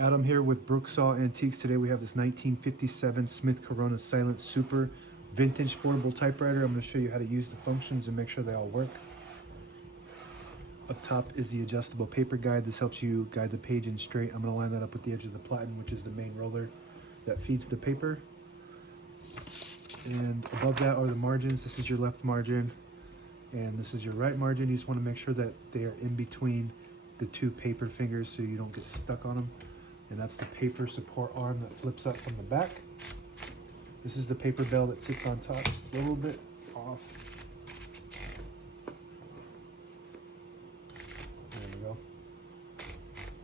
Adam here with Brooksaw Antiques. Today we have this 1957 Smith Corona Silent Super vintage portable typewriter. I'm going to show you how to use the functions and make sure they all work. Up top is the adjustable paper guide. This helps you guide the page in straight. I'm going to line that up with the edge of the platen, which is the main roller that feeds the paper. And above that are the margins. This is your left margin and this is your right margin. You just want to make sure that they are in between the two paper fingers so you don't get stuck on them. And that's the paper support arm that flips up from the back. This is the paper bell that sits on top, just a little bit off. There we go.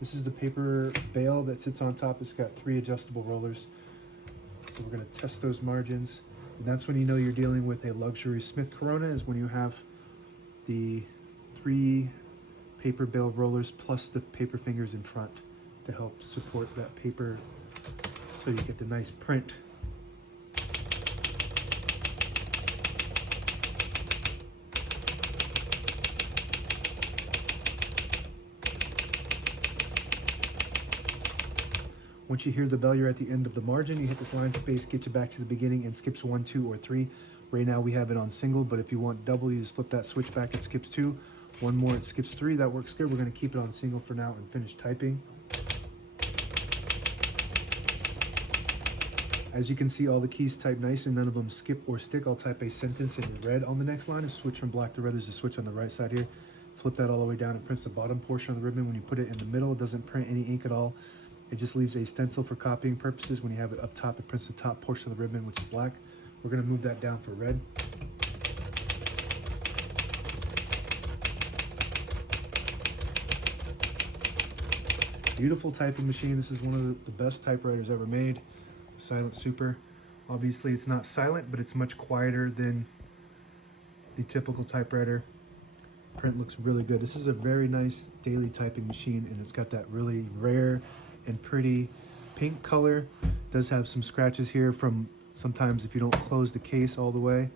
This is the paper bail that sits on top. It's got 3 adjustable rollers. So we're going to test those margins. And that's when you know you're dealing with a luxury Smith Corona, is when you have the 3 paper bail rollers plus the paper fingers in front to help support that paper so you get the nice print. Once you hear the bell, you're at the end of the margin. You hit this line space, get you back to the beginning, and skips 1, 2, or 3. Right now we have it on single, but if you want double, you just flip that switch back, it skips 2. One more, it skips 3. That works good. We're going to keep it on single for now and finish typing. As you can see, all the keys type nice and none of them skip or stick. I'll type a sentence in red on the next line and switch from black to red. There's a switch on the right side here. Flip that all the way down. It prints the bottom portion of the ribbon. When you put it in the middle, it doesn't print any ink at all. It just leaves a stencil for copying purposes. When you have it up top, it prints the top portion of the ribbon, which is black. We're going to move that down for red. Beautiful typing machine. This is one of the best typewriters ever made. Silent Super. Obviously it's not silent, but it's much quieter than the typical typewriter. Print looks really good. This is a very nice daily typing machine, and it's got that really rare and pretty pink color. It does have some scratches here from sometimes if you don't close the case all the way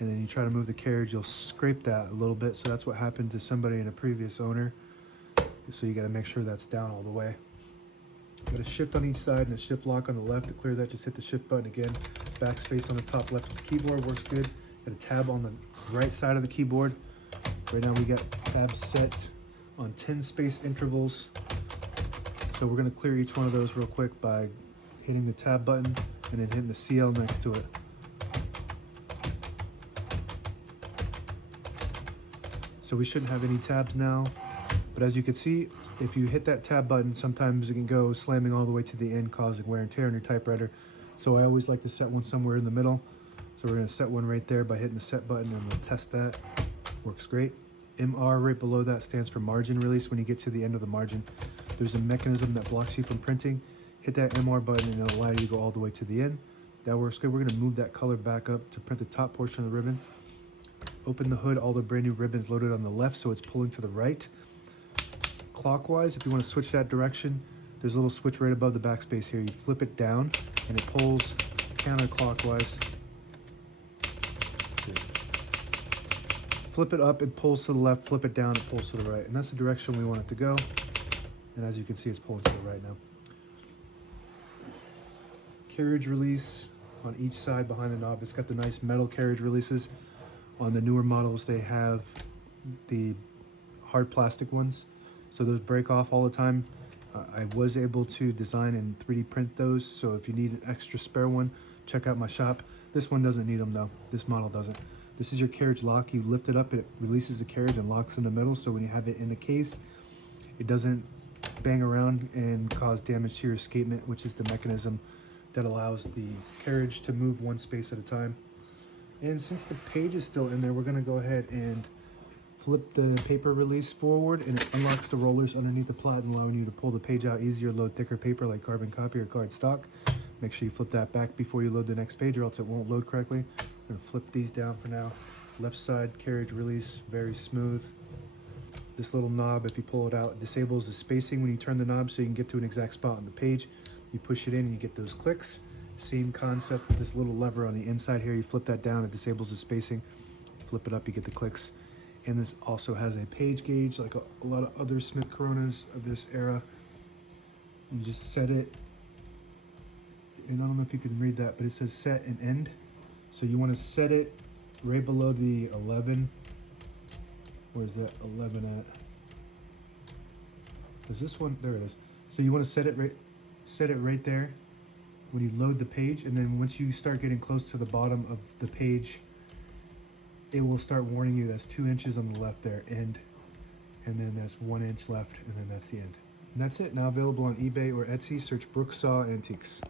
and then you try to move the carriage, you'll scrape that a little bit. So that's what happened to somebody in a previous owner. So you got to make sure that's down all the way. Got a shift on each side and a shift lock on the left. To clear that, just hit the shift button again. Backspace on the top left of the keyboard works good. Got a tab on the right side of the keyboard. Right now we got tabs set on 10 space intervals. So we're going to clear each one of those real quick by hitting the tab button and then hitting the CL next to it. So we shouldn't have any tabs now. But as you can see, if you hit that tab button, sometimes it can go slamming all the way to the end, causing wear and tear on your typewriter. So I always like to set one somewhere in the middle. So we're going to set one right there by hitting the set button, and we'll test that. Works great. MR right below that stands for margin release. When you get to the end of the margin, there's a mechanism that blocks you from printing. Hit that MR button and it'll allow you to go all the way to the end. That works good. We're going to move that color back up to print the top portion of the ribbon. Open the hood. All the brand new ribbons loaded on the left, so it's pulling to the right. Clockwise, if you want to switch that direction, there's a little switch right above the backspace here. You flip it down and it pulls counterclockwise. Flip it up, it pulls to the left. Flip it down, it pulls to the right. And that's the direction we want it to go. And as you can see, it's pulling to the right now. Carriage release on each side behind the knob. It's got the nice metal carriage releases. On the newer models, they have the hard plastic ones. So those break off all the time. I was able to design and 3D print those. So if you need an extra spare one, check out my shop. This one doesn't need them though. This model doesn't. This is your carriage lock. You lift it up, it releases the carriage and locks in the middle. So when you have it in the case, it doesn't bang around and cause damage to your escapement, which is the mechanism that allows the carriage to move one space at a time. And since the page is still in there, we're going to go ahead and flip the paper release forward, and it unlocks the rollers underneath the platen, allowing you to pull the page out easier, load thicker paper like carbon copy or card stock. Make sure you flip that back before you load the next page, or else it won't load correctly. I'm going to flip these down for now. Left side carriage release, very smooth. This little knob, if you pull it out, disables the spacing when you turn the knob so you can get to an exact spot on the page. You push it in and you get those clicks. Same concept with this little lever on the inside here. You flip that down, it disables the spacing. Flip it up, you get the clicks. And this also has a page gauge like a lot of other Smith Coronas of this era. You just set it, and I don't know if you can read that, but it says set and end. So you want to set it right below the 11. Where's that 11 at? Is this one? There it is. So you want to set it right there when you load the page, and then once you start getting close to the bottom of the page, it will start warning you that's 2 inches on the left there, end, and then that's 1 inch left, and then that's the end. And that's it. Now available on eBay or Etsy. Search Brooksaw Antiques.